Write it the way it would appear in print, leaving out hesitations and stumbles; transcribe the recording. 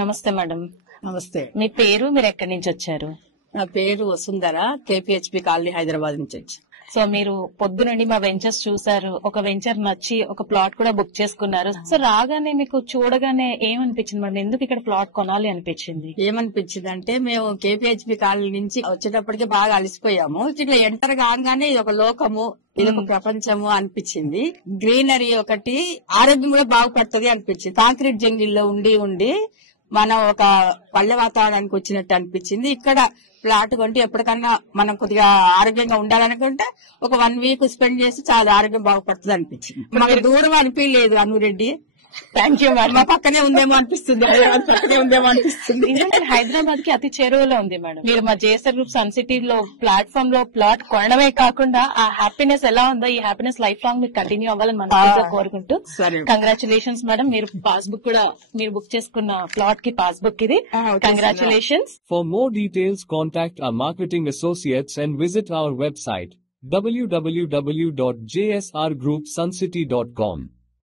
నమస్తే మేడం. నమస్తే. మీ పేరు, మీరు ఎక్కడి నుంచి వచ్చారు? నా పేరు వసుంధర, కేపీహెచ్పీ కాలనీ, హైదరాబాద్ నుంచి వచ్చి. సో మీరు పొద్దునండి మా వెంచర్స్ చూసారు, ఒక వెంచర్ నచ్చి ఒక ప్లాట్ కూడా బుక్ చేసుకున్నారు. సో రాగానే మీకు చూడగానే ఏమనిపించింది మేడం? ఎందుకు ఇక్కడ ప్లాట్ కొనాలి అనిపించింది? ఏమనిపించింది అంటే, మేము కేపీహెచ్పీ కాలనీ నుంచి వచ్చేటప్పటికి బాగా అలసిపోయాము. ఇట్లా ఎంటర్ కాగానే ఇది ఒక లోకము, ఇది ఒక ప్రపంచము అనిపించింది. గ్రీనరీ ఒకటి, ఆరోగ్యం కూడా బాగుపడుతుంది అనిపించింది. కాంక్రీట్ జంగిల్లో ఉండి మనం ఒక పల్లె వాతావరణానికి వచ్చినట్టు అనిపించింది. ఇక్కడ ఫ్లాట్ కొంటే ఎప్పటికన్నా మనం కొద్దిగా ఆరోగ్యంగా ఉండాలనుకుంటే ఒక 1 వీక్ స్పెండ్ చేసి చాలా ఆరోగ్యం బాగుపడుతుంది అనిపించింది. మాకు దూరం అనిపించలేదు అనురెడ్డి. Thank you madam. మా పక్కనే ఉందేమో అనిపిస్తుంది, హైదరాబాద్ కి అతి చేరువలో ఉంది మేడం. మీరు మా జేఎస్ఆర్ గ్రూప్ సన్ సిటీలో ప్లాట్ఫామ్ లో ప్లాట్ కొనడమే కాకుండా ఆ హ్యాపీనెస్ ఎలా ఉందో ఈ హ్యాపీనెస్ లైఫ్ లాంగ్ మీకు కంటిన్యూ అవ్వాలని మనసుగా కోరుకుంటూ కంగ్రాచులేషన్స్ మేడం. మీరు పాస్బుక్ కూడా మీరు బుక్ చేసుకున్న ప్లాట్ కి పాస్బుక్ ఇది. Congratulations. For more details, contact our marketing associates and visit our website www.jsrgroupsuncity.com.